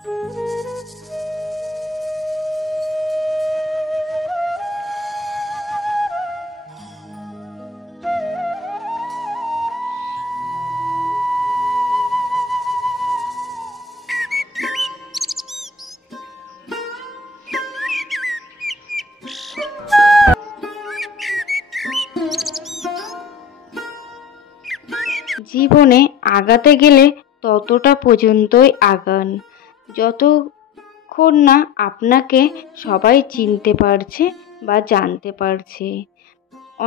জীবনে আগাতে গেলে ততটা পর্যন্তই আগান যতক্ষণ না আপনাকে সবাই চিনতে পারছে বা জানতে পারছে।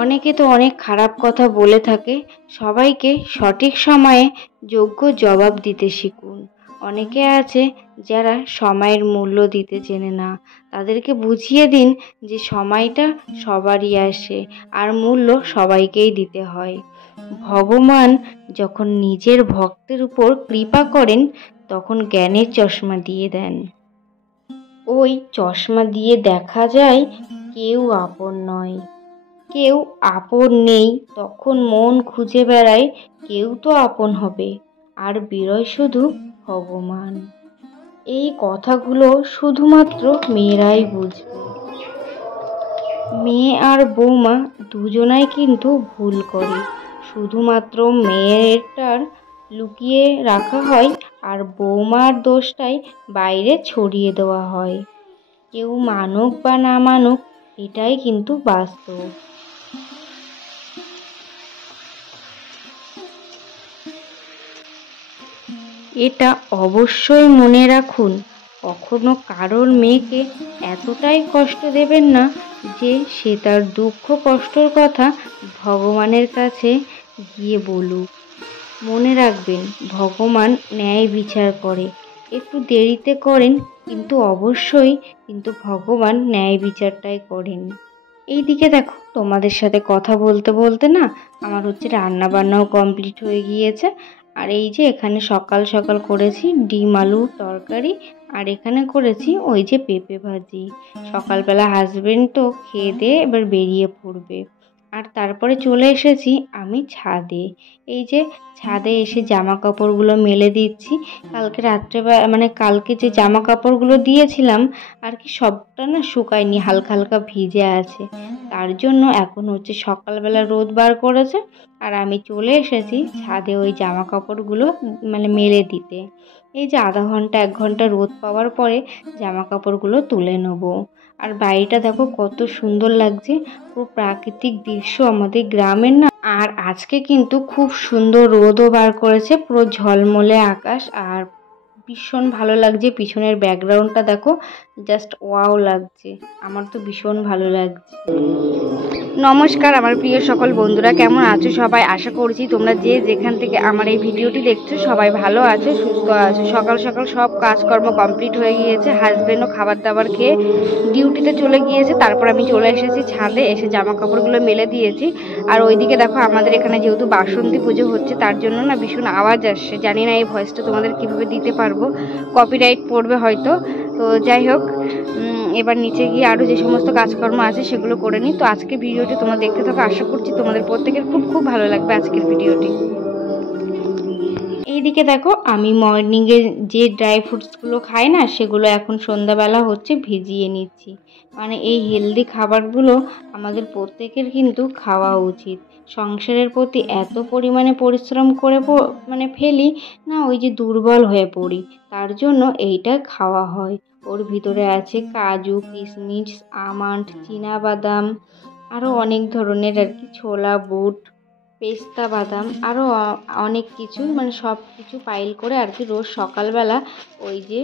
অনেকে তো অনেক খারাপ কথা বলে থাকে, সবাইকে সঠিক সময়ে যোগ্য জবাব দিতে শিখুন। অনেকে আছে যারা সময়ের মূল্য দিতে চেনে না, তাদেরকে বুঝিয়ে দিন যে সময়টা সবারই আসে আর মূল্য সবাইকেই দিতে হয়। ভগবান যখন নিজের ভক্তের উপর কৃপা করেন তখন জ্ঞানের চশমা দিয়ে দেন। ওই চশমা দিয়ে দেখা যায় কেউ আপন নয়, কেউ আপন নেই, তখন মন খুঁজে বেড়ায় কেউ তো আপন হবে, আর বেরোয় শুধু ভগবান। এই কথাগুলো শুধুমাত্র মেয়েরাই বুঝবে। মেয়ে আর বৌমা দুজনাই কিন্তু ভুল করে, শুধুমাত্র মেয়েটার লুকিয়ে রাখা হয় আর বৌমার দোষটাই বাইরে ছড়িয়ে দেওয়া হয়। কেউ মানুক বা না মানুক, এটাই কিন্তু বাস্তব। এটা অবশ্যই মনে রাখুন, কখনো কারোর মেয়েকে এতটাই কষ্ট দেবেন না যে সে তার দুঃখ কষ্টর কথা ভগবানের কাছে গিয়ে বলুক। মনে রাখবেন, ভগবান ন্যায় বিচার করে, একটু দেরিতে করেন কিন্তু অবশ্যই কিন্তু ভগবান ন্যায় বিচারটাই করেন। এইদিকে দেখো, তোমাদের সাথে কথা বলতে বলতে না আমার রান্না বান্নাও কমপ্লিট হয়ে গিয়েছে। আর এই যে এখানে সকাল সকাল করেছি ডিম আলুর তরকারি, আর এখানে করেছি ওই যে পেঁপে ভাজি। সকালবেলা হাজবেন্ড তো খেয়ে দিয়ে এবার বেরিয়ে পড়বে। আর তারপরে চলে এসেছি আমি ছাদে। এই যে ছাদে এসে জামা কাপড়গুলো মেলে দিচ্ছি। কালকে রাত্রেবেলা কালকে যে জামা কাপড়গুলো দিয়েছিলাম আর কি সবটা না শুকায়নি, হালকা হালকা ভিজে আছে। তার জন্য এখন সকালবেলা রোদ বার করেছে আর আমি চলে এসেছি ছাদে ওই জামা কাপড়গুলো মেলে দিতে। এই যে আধা ঘন্টা 1 ঘন্টা রোদ পাওয়ার পরে জামা কাপড়গুলো তুলে নেবো। আর বাড়িটা দেখো কত সুন্দর লাগছে, পুরো প্রাকৃতিক দৃশ্য আমাদের গ্রামের না। আর আজকে কিন্তু খুব সুন্দর রোদও বার করেছে, পুরো ঝলমলে আকাশ, আর ভীষণ ভালো লাগছে। পিছনের ব্যাকগ্রাউন্ডটা দেখো, জাস্ট ওয়াও লাগছে, আমার তো ভীষণ ভালো লাগছে। নমস্কার আমার প্রিয় সকল বন্ধুরা, কেমন আছো সবাই? আশা করছি তোমরা যে যেখান থেকে আমার এই ভিডিওটি দেখছো সবাই ভালো আছো, সুস্থ আছো। সকাল সকাল সব কাজকর্ম কমপ্লিট হয়ে গিয়েছে, হাজবেন্ডও খাবার দাবার খেয়ে ডিউটিতে চলে গিয়েছে। তারপর আমি চলে এসেছি ছাদে, এসে জামা কাপড়গুলো মেলে দিয়েছি। আর ওইদিকে দেখো, আমাদের এখানে যেহেতু বাসন্তী পুজো হচ্ছে তার জন্য না ভীষণ আওয়াজ আসছে। জানি না এই ভয়েসটা তোমাদের কীভাবে দিতে পারবো, কপিরাইট পড়বে হয়তো। তো যাই হোক, এবার নিচে গিয়ে আরও যে সমস্ত কাজকর্ম আছে সেগুলো করে নিই। তো আজকে ভিডিওটি তোমরা দেখতে থাকো, আশা করছি তোমাদের প্রত্যেকের খুব খুব ভালো লাগবে আজকের ভিডিওটি। এইদিকে দেখো, আমি মর্নিংয়ে যে ড্রাই ফ্রুটসগুলো খাই না সেগুলো এখন সন্ধ্যাবেলা ভিজিয়ে নিচ্ছি। এই হেলদি খাবারগুলো আমাদের প্রত্যেকের কিন্তু খাওয়া উচিত। সংসারের প্রতি এত পরিমাণে পরিশ্রম করে ফেলি না, ওই যে দুর্বল হয়ে পড়ি, তার জন্য এইটা খাওয়া হয়। ওর ভিতরে আছে কাজু, কিশমিশ, আমন্ড, চীনাবাদাম, আরও অনেক ধরনের আর কি, ছোলা, বুট, পেস্তা বাদাম, আরও অনেক কিছু, সব কিছু পাইল করে আর কি রোজ সকালবেলা ওই যে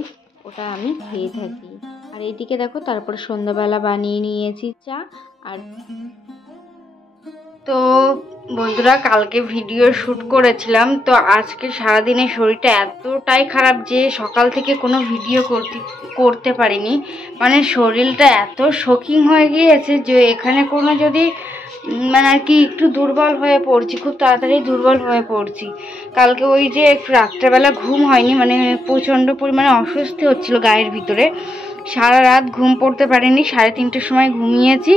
ওটা আমি খেয়ে থাকি। আর এইদিকে দেখো, তারপরে সন্ধ্যাবেলা বানিয়ে নিয়েছি চা। আর তো বন্ধুরা, কালকে ভিডিও শ্যুট করেছিলাম, তো আজকে সারাদিনে শরীরটা এতটাই খারাপ যে সকাল থেকে কোনো ভিডিও করতে পারিনি। শরীরটা এত শোকিং হয়ে গিয়েছে যে এখানে কোনো যদি আর কি একটু দুর্বল হয়ে পড়ছি, খুব তাড়াতাড়ি দুর্বল হয়ে পড়ছি। কালকে ওই যে একটু রাত্রেবেলা ঘুম হয়নি, প্রচণ্ড পরিমাণে অস্বস্তি হচ্ছিল গায়ের ভিতরে, সারা রাত ঘুম পড়তে পারিনি, 3:30টার সময় ঘুমিয়েছি।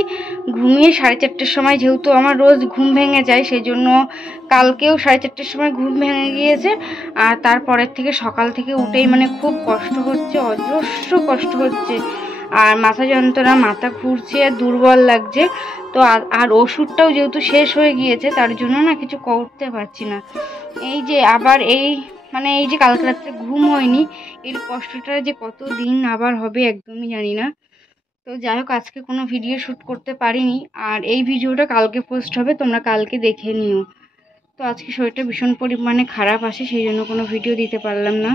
ঘুমিয়ে 4:30টার সময়, যেহেতু আমার রোজ ঘুম ভেঙে যায়, সেই জন্য কালকেও 4:30টার সময় ঘুম ভেঙে গিয়েছে। আর তারপরের থেকে সকাল থেকে উঠেই মানে খুব কষ্ট হচ্ছে, অজস্র কষ্ট হচ্ছে। আর মাথা যন্ত্রণা, মাথা ঘুরছে, আর দুর্বল লাগছে। তো আর ওষুধটাও যেহেতু শেষ হয়ে গিয়েছে, তার জন্য না কিছু করতে পারছি না। এই যে আবার এই যে কালকে রাত্রে ঘুম হয়নি, এর কষ্টটা যে কতদিন আবার হবে একদমই জানি না। তো যাই হোক, আজকে কোনো ভিডিও শ্যুট করতে পারিনি, আর এই ভিডিওটা কালকে পোস্ট হবে, তোমরা কালকে দেখে নিও। তো আজকে শরীরটা ভীষণ পরিমাণে খারাপ আছে, সেই জন্য কোনো ভিডিও দিতে পারলাম না।